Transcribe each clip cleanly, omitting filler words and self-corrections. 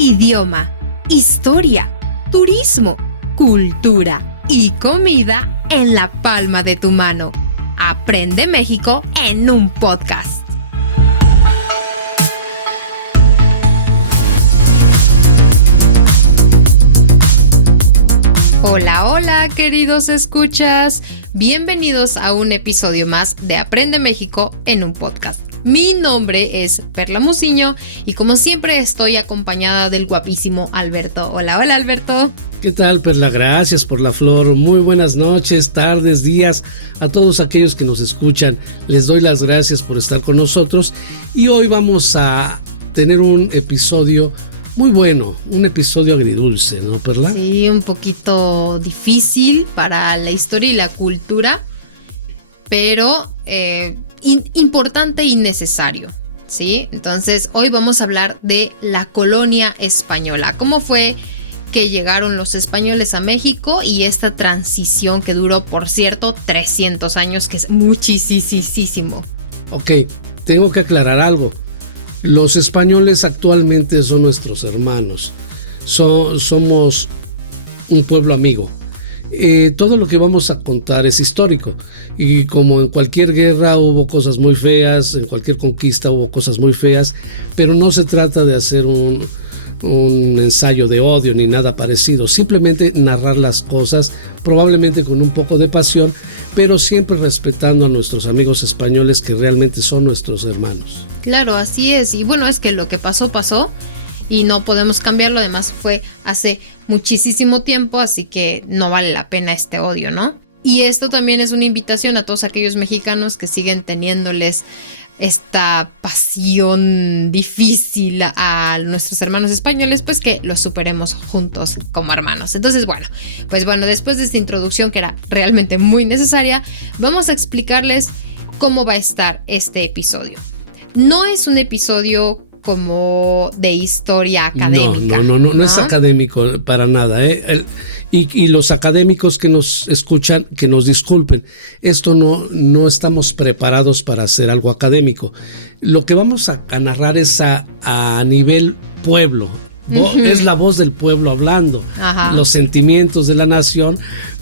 idioma, historia, turismo, cultura y comida en la palma de tu mano. Aprende México en un podcast. Hola, hola, queridos escuchas. Bienvenidos a un episodio más de Aprende México en un podcast. Mi nombre es Perla Muciño y como siempre estoy acompañada del guapísimo Alberto. Hola, hola Alberto. ¿Qué tal, Perla? Gracias por la flor. Muy buenas noches, tardes, días a todos aquellos que nos escuchan. Les doy las gracias por estar con nosotros y hoy vamos a tener un episodio muy bueno, un episodio agridulce, ¿no, Perla? Sí, un poquito difícil para la historia y la cultura, pero importante y necesario, ¿sí? Entonces, hoy vamos a hablar de la colonia española. ¿Cómo fue que llegaron los españoles a México y esta transición que duró, por cierto, 300 años, que es muchísimo? Ok, tengo que aclarar algo. Los españoles actualmente son nuestros hermanos. Somos un pueblo amigo. Todo lo que vamos a contar es histórico y como en cualquier guerra hubo cosas muy feas, en cualquier conquista hubo cosas muy feas, pero no se trata de hacer un ensayo de odio ni nada parecido, simplemente narrar las cosas, probablemente con un poco de pasión, pero siempre respetando a nuestros amigos españoles que realmente son nuestros hermanos. Claro, así es, y bueno, es que lo que pasó y no podemos cambiarlo, además fue hace muchísimo tiempo, así que no vale la pena este odio, ¿no? Y esto también es una invitación a todos aquellos mexicanos que siguen teniéndoles esta pasión difícil a nuestros hermanos españoles, pues que los superemos juntos como hermanos. Entonces, bueno, después de esta introducción que era realmente muy necesaria, vamos a explicarles cómo va a estar este episodio. No es un episodio como de historia académica. No es académico para nada, ¿eh? Y los académicos que nos escuchan, que nos disculpen, esto no estamos preparados para hacer algo académico. Lo que vamos a narrar es a nivel pueblo, es la voz del pueblo hablando, los sentimientos de la nación,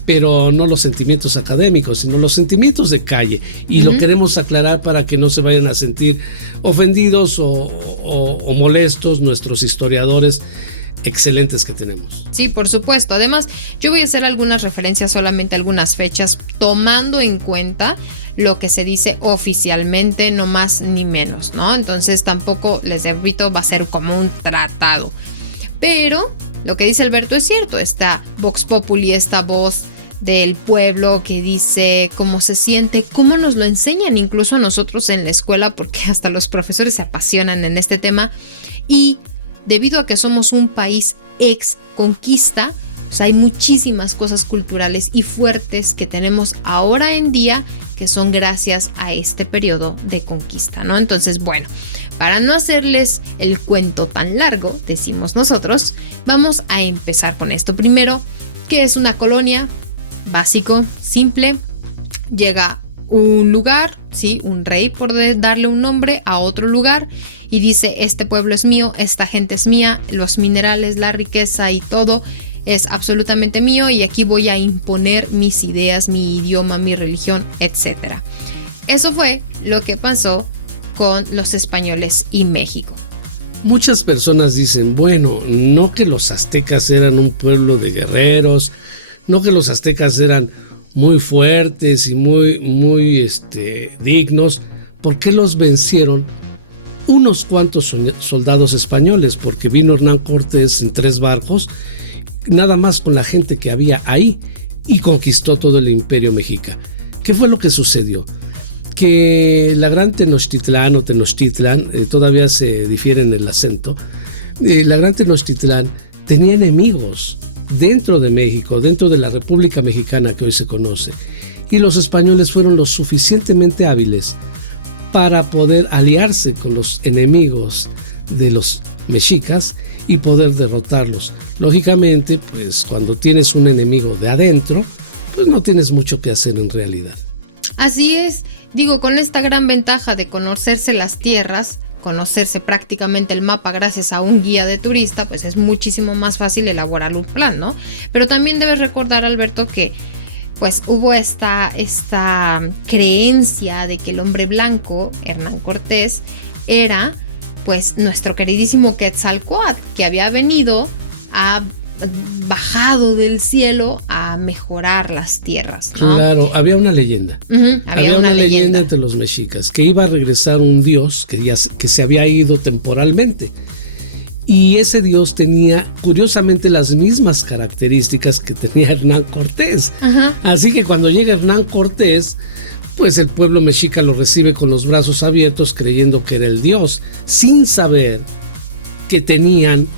pero no los sentimientos académicos, sino los sentimientos de calle. Y lo queremos aclarar para que no se vayan a sentir ofendidos o molestos nuestros historiadores excelentes que tenemos. Sí, por supuesto. Además, yo voy a hacer algunas referencias, solamente algunas fechas, tomando en cuenta lo que se dice oficialmente, no más ni menos, ¿no? Entonces tampoco, les repito, va a ser como un tratado. Pero lo que dice Alberto es cierto, esta Vox Populi, esta voz del pueblo que dice cómo se siente, cómo nos lo enseñan incluso a nosotros en la escuela, porque hasta los profesores se apasionan en este tema. Y debido a que somos un país ex conquista, pues hay muchísimas cosas culturales y fuertes que tenemos ahora en día que son gracias a este periodo de conquista, ¿no? Entonces, bueno, para no hacerles el cuento tan largo, decimos nosotros, vamos a empezar con esto. Primero, ¿qué es una colonia? Básico, simple. Llega un lugar, ¿sí? Un rey, por darle un nombre, a otro lugar y dice: este pueblo es mío, esta gente es mía, los minerales, la riqueza y todo es absolutamente mío y aquí voy a imponer mis ideas, mi idioma, mi religión, etc. Eso fue lo que pasó con los españoles y México. Muchas personas dicen, bueno, no que los aztecas eran un pueblo de guerreros, no que los aztecas eran muy fuertes y muy dignos. ¿Por qué los vencieron unos cuantos soldados españoles? Porque vino Hernán Cortés en 3 barcos, nada más con la gente que había ahí, y conquistó todo el imperio mexica. ¿Qué fue lo que sucedió? Que la gran Tenochtitlán o Tenochtitlan, todavía se difiere en el acento, la gran Tenochtitlán tenía enemigos dentro de México, dentro de la República Mexicana que hoy se conoce, y los españoles fueron lo suficientemente hábiles para poder aliarse con los enemigos de los mexicas y poder derrotarlos. Lógicamente, pues cuando tienes un enemigo de adentro, pues no tienes mucho que hacer en realidad. Así es, digo, con esta gran ventaja de conocerse las tierras, conocerse prácticamente el mapa gracias a un guía de turista, pues es muchísimo más fácil elaborar un plan, ¿no? Pero también debes recordar, Alberto, que pues hubo esta creencia de que el hombre blanco, Hernán Cortés, era pues nuestro queridísimo Quetzalcóatl, que había bajado del cielo a mejorar las tierras, ¿no? Claro, había una leyenda. Había una leyenda entre los mexicas, que iba a regresar un dios que se había ido temporalmente. Y ese dios tenía, curiosamente, las mismas características que tenía Hernán Cortés. Así que cuando llega Hernán Cortés, pues el pueblo mexica lo recibe con los brazos abiertos, creyendo que era el dios, sin saber que tenían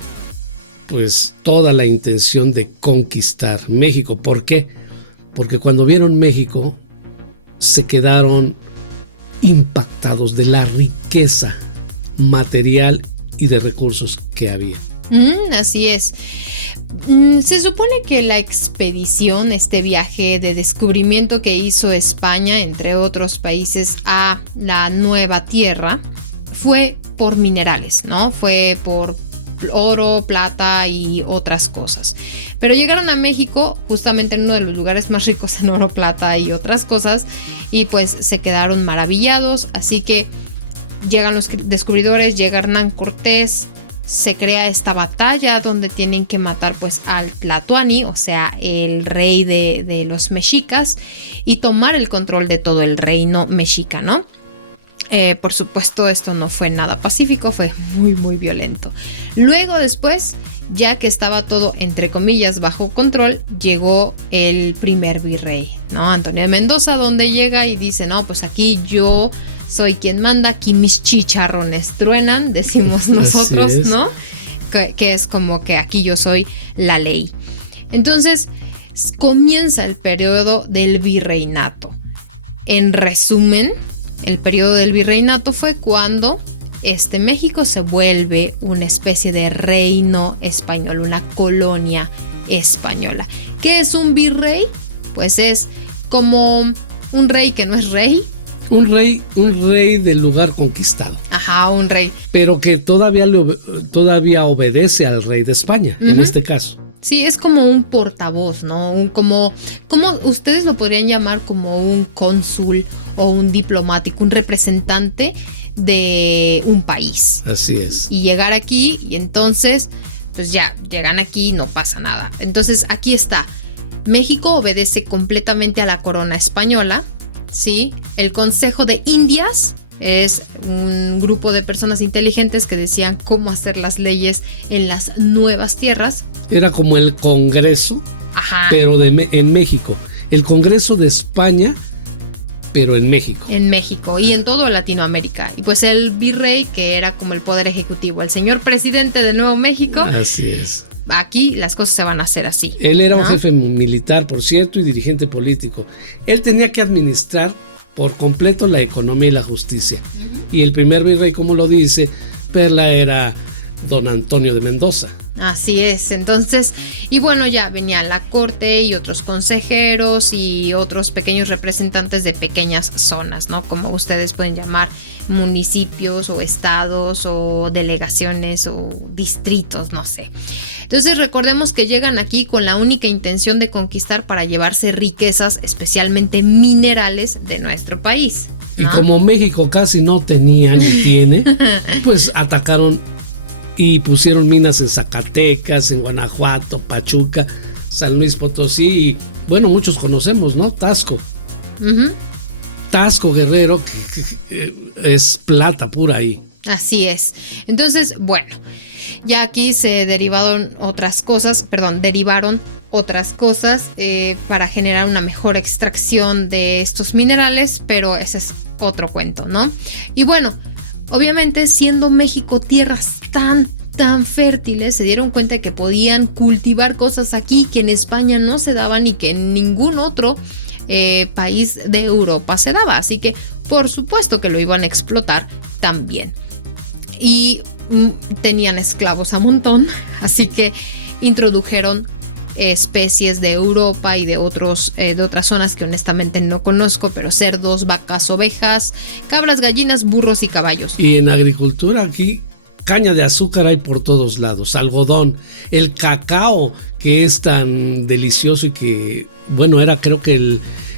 pues toda la intención de conquistar México. ¿Por qué? Porque cuando vieron México se quedaron impactados de la riqueza material y de recursos que había. Así es. Se supone que la expedición, este viaje de descubrimiento que hizo España, entre otros países, a la Nueva Tierra, fue por minerales, ¿no? Fue por oro, plata y otras cosas. Pero llegaron a México justamente en uno de los lugares más ricos en oro, plata y otras cosas, y pues se quedaron maravillados. Así que llegan los descubridores, llega Hernán Cortés, se crea esta batalla donde tienen que matar pues al Tlatoani, o sea, el rey de los mexicas, y tomar el control de todo el reino mexica, ¿no? Por supuesto, esto no fue nada pacífico, fue muy, muy violento. Luego, después, ya que estaba todo, entre comillas, bajo control, llegó el primer virrey, ¿no? Antonio de Mendoza, donde llega y dice, no, pues aquí yo soy quien manda, aquí mis chicharrones truenan, decimos nosotros, ¿no? Que es como que aquí yo soy la ley. Entonces, comienza el periodo del virreinato. En resumen, el periodo del virreinato fue cuando México se vuelve una especie de reino español, una colonia española. ¿Qué es un virrey? Pues es como un rey que no es rey. Un rey del lugar conquistado. Ajá, un rey. Pero que todavía obedece al rey de España, en este caso. Sí, es como un portavoz, ¿no? Como ustedes lo podrían llamar como un cónsul o un diplomático, un representante de un país. Así es. Y llegar aquí y entonces, pues ya, llegan aquí y no pasa nada. Entonces aquí está. México obedece completamente a la corona española, ¿sí? El Consejo de Indias es un grupo de personas inteligentes que decían cómo hacer las leyes en las nuevas tierras. Era como el Congreso, pero en México. El Congreso de España, pero en México. En México y en toda Latinoamérica. Y pues el virrey, que era como el poder ejecutivo, el señor presidente de Nuevo México. Así es. Aquí las cosas se van a hacer así. Él era un jefe militar, por cierto, y dirigente político. Él tenía que administrar por completo la economía y la justicia. Y el primer virrey, como lo dice Perla, era don Antonio de Mendoza. Así es, entonces, y bueno, ya venía la corte y otros consejeros y otros pequeños representantes de pequeñas zonas, ¿no? Como ustedes pueden llamar municipios o estados o delegaciones o distritos, no sé. Entonces recordemos que llegan aquí con la única intención de conquistar para llevarse riquezas, especialmente minerales, de nuestro país, ¿no? Y como México casi no tenía ni tiene, pues atacaron y pusieron minas en Zacatecas, en Guanajuato, Pachuca, San Luis Potosí y bueno, muchos conocemos, ¿no? Tasco. Tasco, Guerrero, que es plata pura ahí. Así es. Entonces, bueno, ya aquí se derivaron otras cosas para generar una mejor extracción de estos minerales, pero ese es otro cuento, ¿no? Y bueno, obviamente, siendo México tierras tan fértiles, se dieron cuenta de que podían cultivar cosas aquí que en España no se daban y que en ningún otro país de Europa se daba. Así que, por supuesto que lo iban a explotar también. Y tenían esclavos a montón, así que introdujeron especies de Europa y de otras zonas que honestamente no conozco, pero cerdos, vacas, ovejas, cabras, gallinas, burros y caballos. Y en agricultura aquí caña de azúcar hay por todos lados, algodón, el cacao que es tan delicioso y que, bueno, era creo que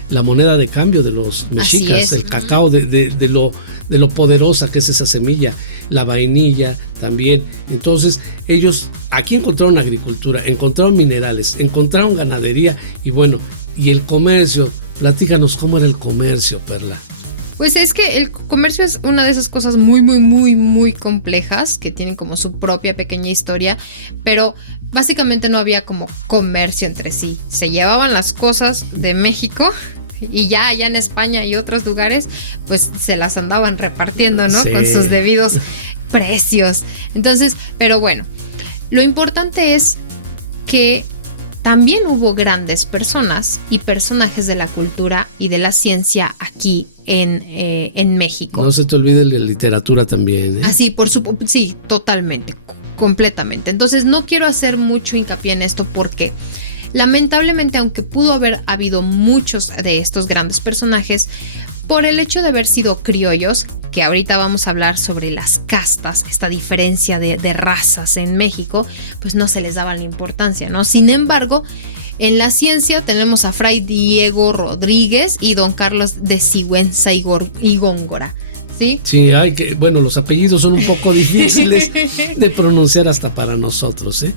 la moneda de cambio de los mexicas, el cacao de lo poderosa que es esa semilla, la vainilla también. Entonces ellos aquí encontraron agricultura, encontraron minerales, encontraron ganadería y bueno, y el comercio. Platícanos cómo era el comercio, Perla. Pues es que el comercio es una de esas cosas muy, muy, muy, muy complejas que tienen como su propia pequeña historia, pero básicamente no había como comercio entre sí. Se llevaban las cosas de México y ya allá en España y otros lugares, pues se las andaban repartiendo, ¿no? Sí. Con sus debidos precios. Entonces, pero bueno, lo importante es que también hubo grandes personas y personajes de la cultura y de la ciencia aquí en México. No se te olvide la literatura también, ¿eh? Así, sí, totalmente, completamente. Entonces no quiero hacer mucho hincapié en esto porque lamentablemente, aunque pudo haber habido muchos de estos grandes personajes, por el hecho de haber sido criollos, que ahorita vamos a hablar sobre las castas, esta diferencia de razas en México, pues no se les daba la importancia, ¿no? Sin embargo, en la ciencia tenemos a Fray Diego Rodríguez y don Carlos de Sigüenza y Góngora. ¿Sí? Sí, bueno, los apellidos son un poco difíciles de pronunciar hasta para nosotros, ¿eh?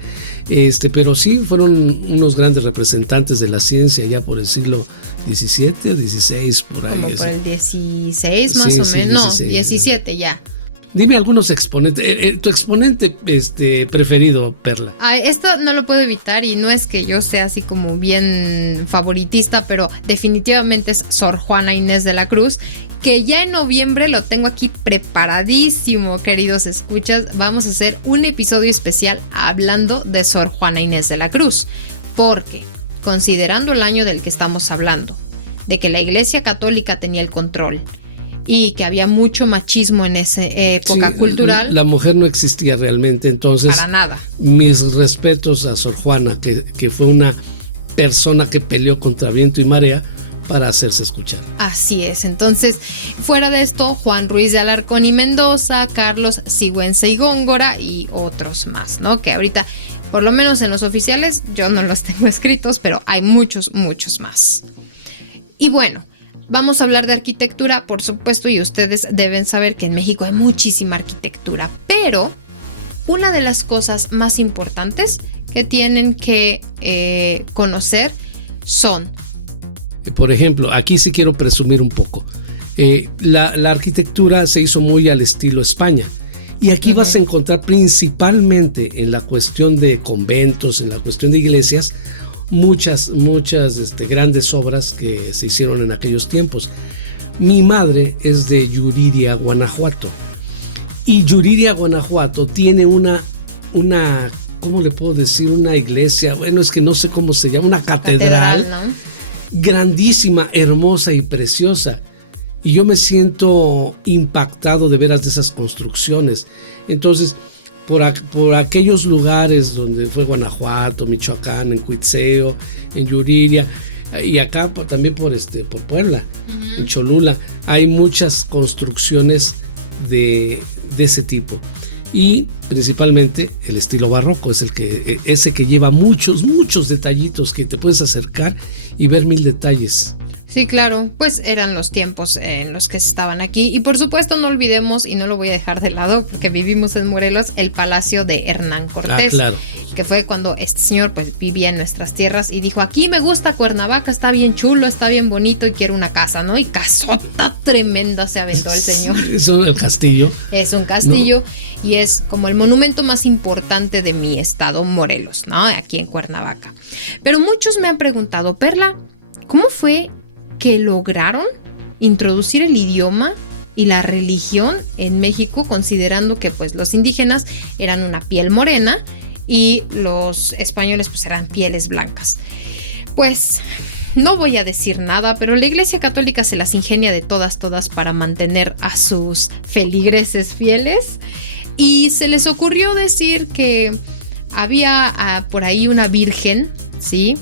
Pero sí fueron unos grandes representantes de la ciencia ya por el siglo XVII o XVI, por ahí. Como por el 16 más sí, o menos, 16, no, 17 ya. Dime algunos exponentes, tu exponente preferido, Perla. Esto no lo puedo evitar y no es que yo sea así como bien favoritista, pero definitivamente es Sor Juana Inés de la Cruz, que ya en noviembre lo tengo aquí preparadísimo, queridos escuchas. Vamos a hacer un episodio especial hablando de Sor Juana Inés de la Cruz, porque considerando el año del que estamos hablando, de que la Iglesia Católica tenía el control y que había mucho machismo en esa época cultural. La mujer no existía realmente, entonces. Para nada. Mis respetos a Sor Juana, que fue una persona que peleó contra viento y marea para hacerse escuchar. Así es, entonces, fuera de esto, Juan Ruiz de Alarcón y Mendoza, Carlos Sigüenza y Góngora y otros más, ¿no? Que ahorita, por lo menos en los oficiales, yo no los tengo escritos, pero hay muchos, muchos más. Y bueno, vamos a hablar de arquitectura, por supuesto, y ustedes deben saber que en México hay muchísima arquitectura, pero una de las cosas más importantes que tienen que conocer son... Por ejemplo, aquí sí quiero presumir un poco. La arquitectura se hizo muy al estilo España. Y aquí vas a encontrar principalmente en la cuestión de conventos, en la cuestión de iglesias, muchas grandes obras que se hicieron en aquellos tiempos. Mi madre es de Yuriria, Guanajuato. Y Yuriria, Guanajuato tiene una ¿cómo le puedo decir? Una iglesia, bueno, es que no sé cómo se llama, una catedral, ¿no? Grandísima, hermosa y preciosa. Y yo me siento impactado de veras de esas construcciones. Entonces, por aquellos lugares donde fue Guanajuato, Michoacán, en Cuitzeo, en Yuriria, y acá también por Puebla, en Cholula, hay muchas construcciones de ese tipo. Y principalmente el estilo barroco es ese que lleva muchos detallitos que te puedes acercar y ver mil detalles. Sí, claro, pues eran los tiempos en los que estaban aquí. Y por supuesto no olvidemos, y no lo voy a dejar de lado porque vivimos en Morelos, el palacio de Hernán Cortés. Claro. Que fue cuando este señor pues vivía en nuestras tierras y dijo, aquí me gusta Cuernavaca, está bien chulo, está bien bonito y quiero una casa, ¿no? Y casota tremenda se aventó el señor. Es el castillo. Es un castillo, ¿no? Y es como el monumento más importante de mi estado, Morelos, ¿no? Aquí en Cuernavaca. Pero muchos me han preguntado, Perla, ¿cómo fue que lograron introducir el idioma y la religión en México, considerando que pues los indígenas eran una piel morena y los españoles pues eran pieles blancas? Pues no voy a decir nada, pero la Iglesia Católica se las ingenia de todas para mantener a sus feligreses fieles, y se les ocurrió decir que había por ahí una virgen, ¿sí?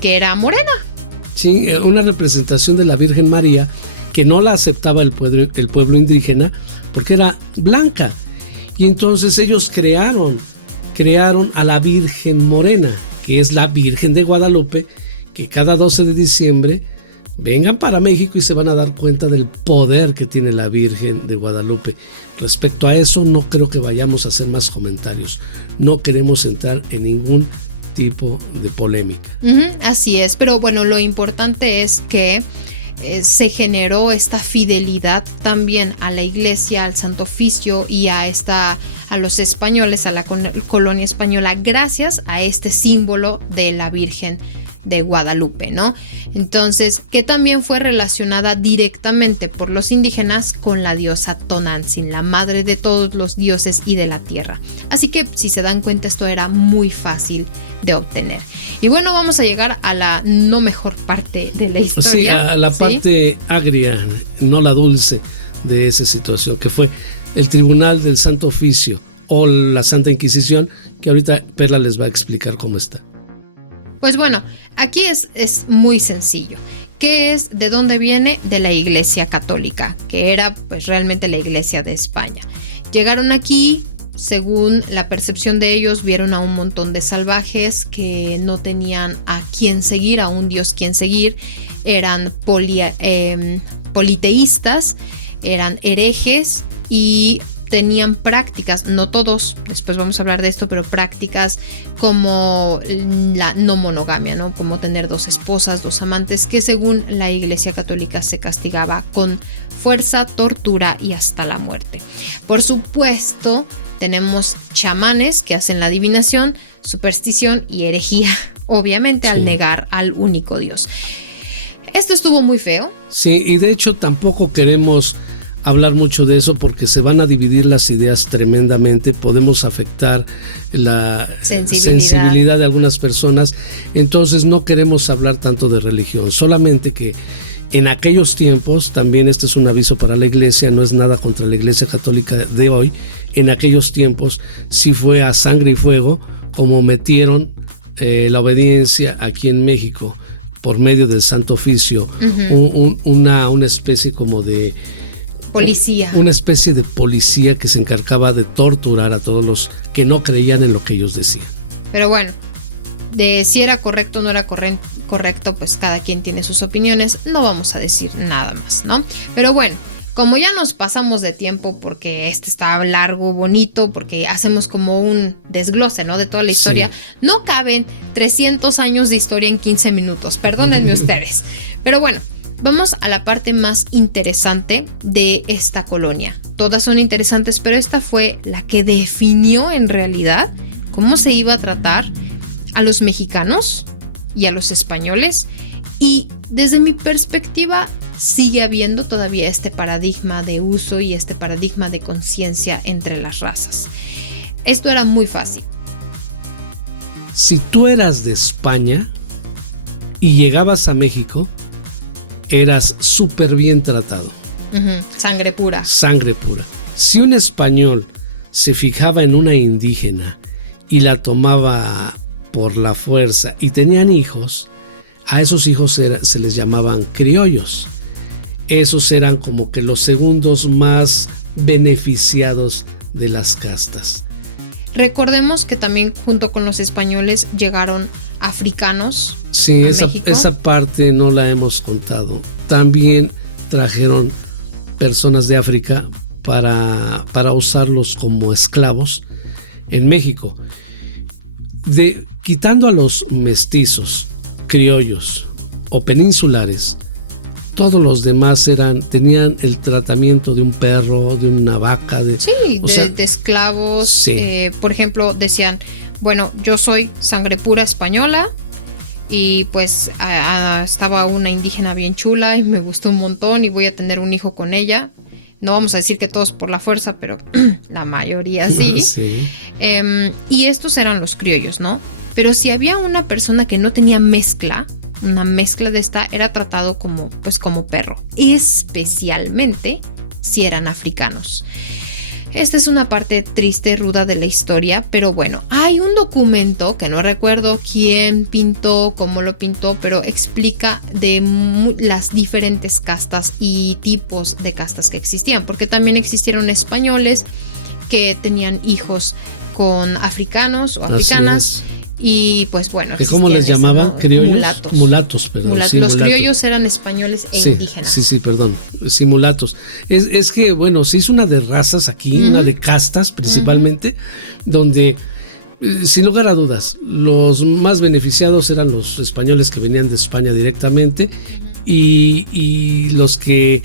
Que era morena. Sí, una representación de la Virgen María que no la aceptaba el pueblo indígena porque era blanca. Y entonces ellos crearon a la Virgen Morena, que es la Virgen de Guadalupe, que cada 12 de diciembre vengan para México y se van a dar cuenta del poder que tiene la Virgen de Guadalupe. Respecto a eso, no creo que vayamos a hacer más comentarios. No queremos entrar en ningún tipo de polémica. Así es, pero bueno, lo importante es que se generó esta fidelidad también a la iglesia, al Santo Oficio y a los españoles, a la colonia española, gracias a este símbolo de la Virgen de Guadalupe, ¿no? Entonces, que también fue relacionada directamente por los indígenas con la diosa Tonantzin, la madre de todos los dioses y de la tierra. Así que, si se dan cuenta, esto era muy fácil de obtener. Y bueno, vamos a llegar a la no mejor parte de la historia. Sí, a la parte agria, no la dulce de esa situación, que fue el Tribunal del Santo Oficio o la Santa Inquisición, que ahorita Perla les va a explicar cómo está. Pues bueno, aquí es muy sencillo. ¿Qué es? ¿De dónde viene? De la Iglesia Católica, que era pues realmente la Iglesia de España. Llegaron aquí, según la percepción de ellos, vieron a un montón de salvajes que no tenían a quién seguir, a un dios quien seguir. Eran politeístas, eran herejes y tenían prácticas, no todos, después vamos a hablar de esto, pero prácticas como la no monogamia, ¿no? Como tener 2 esposas, 2 amantes, que según la Iglesia Católica se castigaba con fuerza, tortura y hasta la muerte. Por supuesto, tenemos chamanes que hacen la adivinación, superstición y herejía, obviamente, al negar al único Dios. Esto estuvo muy feo. Sí, y de hecho tampoco queremos hablar mucho de eso porque se van a dividir las ideas tremendamente, podemos afectar la sensibilidad de algunas personas, entonces no queremos hablar tanto de religión, solamente que en aquellos tiempos, también este es un aviso para la iglesia, no es nada contra la Iglesia Católica de hoy, en aquellos tiempos sí fue a sangre y fuego como metieron la obediencia aquí en México por medio del Santo Oficio, una especie como de policía. Una especie de policía que se encargaba de torturar a todos los que no creían en lo que ellos decían. Pero bueno, de si era correcto o no era correcto, pues cada quien tiene sus opiniones. No vamos a decir nada más, ¿no? Pero bueno, como ya nos pasamos de tiempo porque este está largo, bonito, porque hacemos como un desglose, ¿no? De toda la historia. Sí. No caben 300 años de historia en 15 minutos. Perdónenme ustedes. Pero bueno, vamos a la parte más interesante de esta colonia. Todas son interesantes, pero esta fue la que definió en realidad cómo se iba a tratar a los mexicanos y a los españoles. Y desde mi perspectiva sigue habiendo todavía este paradigma de uso y este paradigma de conciencia entre las razas. Esto era muy fácil. Si tú eras de España y llegabas a México, eras súper bien tratado. Sangre pura. Sangre pura. Si un español se fijaba en una indígena y la tomaba por la fuerza y tenían hijos, a esos hijos se les llamaban criollos. Esos eran como que los segundos más beneficiados de las castas. Recordemos que también junto con los españoles llegaron africanos. Sí, esa parte no la hemos contado. También trajeron personas de África para usarlos como esclavos en México. Quitando a los mestizos, criollos o peninsulares, todos los demás tenían el tratamiento de un perro, de una vaca, de esclavos. Sí. Por ejemplo, decían, bueno, yo soy sangre pura española y pues estaba una indígena bien chula y me gustó un montón y voy a tener un hijo con ella. No vamos a decir que todos por la fuerza, pero la mayoría sí. Sí. Y estos eran los criollos, ¿no? Pero si había una persona que no tenía una mezcla de esta, era tratado como perro, especialmente si eran africanos. esta es una parte triste, ruda de la historia, pero bueno, hay un documento que no recuerdo quién pintó, cómo lo pintó, pero explica de las diferentes castas y tipos de castas que existían, porque también existieron españoles que tenían hijos con africanos o africanas. Y pues bueno, ¿cómo les llamaban? ¿Criollos? Mulatos, perdón. Sí, los criollos eran españoles e indígenas. Sí, perdón. Sí, mulatos. Es que, bueno, se hizo una de razas aquí, una de castas principalmente, donde, sin lugar a dudas, los más beneficiados eran los españoles que venían de España directamente y los que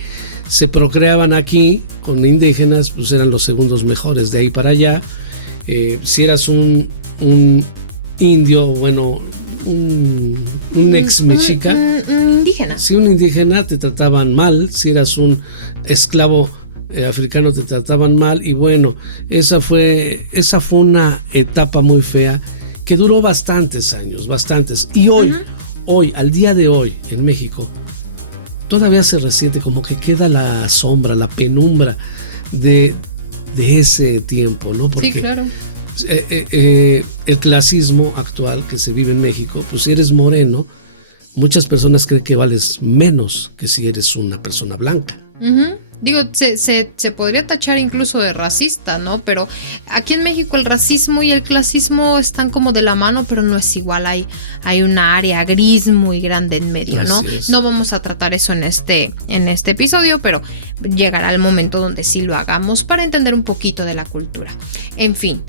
se procreaban aquí con indígenas, pues eran los segundos mejores. De ahí para allá, si eras un indio, bueno, un ex mexica, un indígena. Si un indígena te trataban mal, si eras un esclavo africano te trataban mal, y bueno, esa fue una etapa muy fea que duró bastantes años, y hoy, al día de hoy en México, todavía se resiente, como que queda la sombra, la penumbra de ese tiempo, ¿no? Porque sí, claro. El clasismo actual que se vive en México, pues si eres moreno, muchas personas creen que vales menos que si eres una persona blanca. Digo, se podría tachar incluso de racista, ¿no? Pero aquí en México el racismo y el clasismo están como de la mano, pero no es igual. Hay una área gris muy grande en medio, ¿no? No vamos a tratar eso en este episodio, pero llegará el momento donde sí lo hagamos para entender un poquito de la cultura. En fin.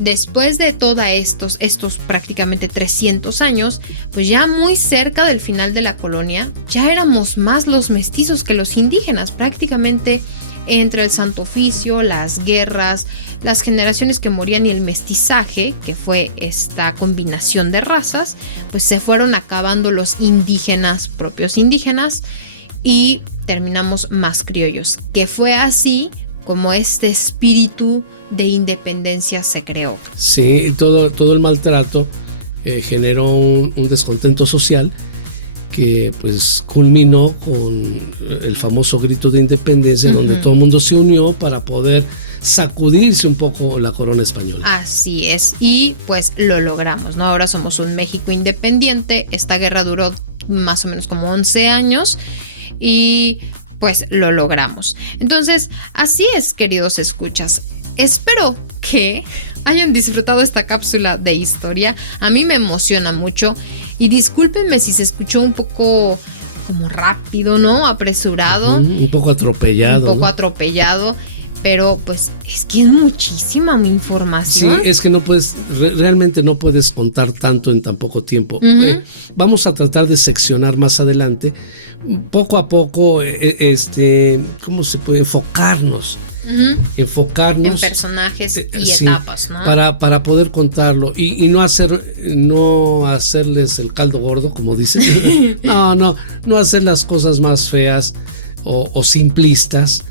Después de todos estos prácticamente 300 años, pues ya muy cerca del final de la colonia, ya éramos más los mestizos que los indígenas. Prácticamente entre el Santo Oficio, las guerras, las generaciones que morían y el mestizaje, que fue esta combinación de razas, pues se fueron acabando los indígenas, propios indígenas, y terminamos más criollos, que fue así como este espíritu de independencia se creó. Sí, todo el maltrato generó un descontento social que pues culminó con el famoso grito de independencia, donde todo el mundo se unió para poder sacudirse un poco la corona española. Así es, y pues lo logramos, ¿no? Ahora somos un México independiente. Esta guerra duró más o menos como 11 años y pues lo logramos. Entonces, así es, queridos escuchas. Espero que hayan disfrutado esta cápsula de historia. A mí me emociona mucho. Y discúlpenme si se escuchó un poco como rápido, ¿no? Apresurado. Un poco atropellado. Atropellado. Pero pues es que es muchísima mi información. Sí, es que no puedes, realmente no puedes contar tanto en tan poco tiempo. Vamos a tratar de seccionar más adelante, poco a poco, ¿cómo se puede? Enfocarnos en personajes y etapas, ¿no? Para poder contarlo y no hacerles el caldo gordo, como dicen. no hacer las cosas más feas o simplistas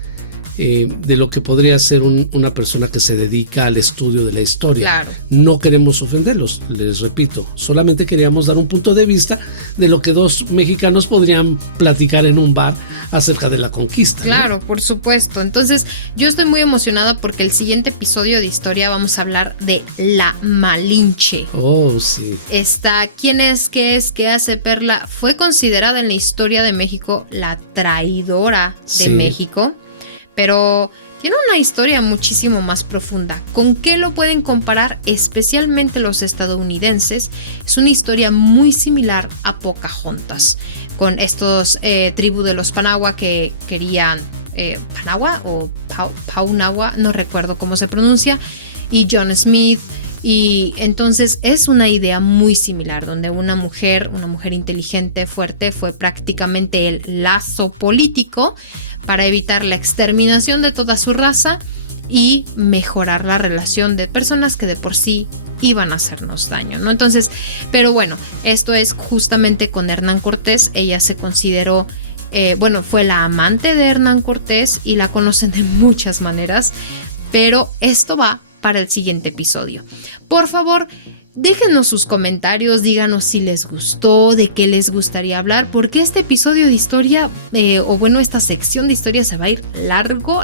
de lo que podría ser una persona que se dedica al estudio de la historia. Claro. No queremos ofenderlos, les repito, solamente queríamos dar un punto de vista de lo que dos mexicanos podrían platicar en un bar acerca de la conquista. Claro, ¿no? Por supuesto. Entonces, yo estoy muy emocionada porque el siguiente episodio de historia vamos a hablar de la Malinche. Oh, sí. ¿Quién es? ¿Qué es? ¿Qué hace Perla? Fue considerada en la historia de México la traidora de México. Pero tiene una historia muchísimo más profunda. ¿Con qué lo pueden comparar? Especialmente los estadounidenses. Es una historia muy similar a Pocahontas, con estos tribus de los Panagua que querían Panagua o Paunagua, no recuerdo cómo se pronuncia, y John Smith. Y entonces es una idea muy similar, donde una mujer inteligente, fuerte, fue prácticamente el lazo político para evitar la exterminación de toda su raza y mejorar la relación de personas que de por sí iban a hacernos daño, ¿no? Entonces, pero bueno, esto es justamente con Hernán Cortés. Ella se consideró, fue la amante de Hernán Cortés y la conocen de muchas maneras, pero esto va para el siguiente episodio. Por favor, déjenos sus comentarios, díganos si les gustó, de qué les gustaría hablar, porque este episodio de historia, esta sección de historia se va a ir largo,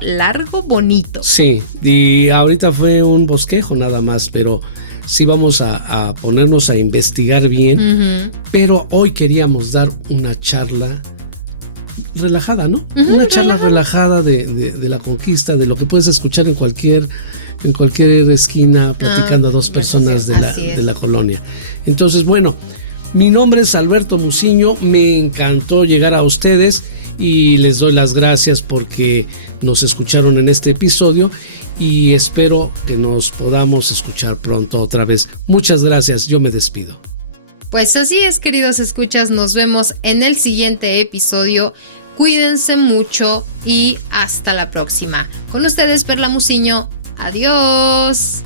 bonito. Sí, y ahorita fue un bosquejo nada más, pero sí vamos a ponernos a investigar bien. Pero hoy queríamos dar una charla relajada, ¿no? Una charla relajada de la conquista, de lo que puedes escuchar en cualquier esquina platicando a dos personas de la colonia. Entonces, bueno, mi nombre es Alberto Muciño, me encantó llegar a ustedes y les doy las gracias porque nos escucharon en este episodio y espero que nos podamos escuchar pronto otra vez. Muchas gracias, yo me despido. Pues así es, queridos escuchas, nos vemos en el siguiente episodio. Cuídense mucho y hasta la próxima. Con ustedes, Perla Muciño. Adiós.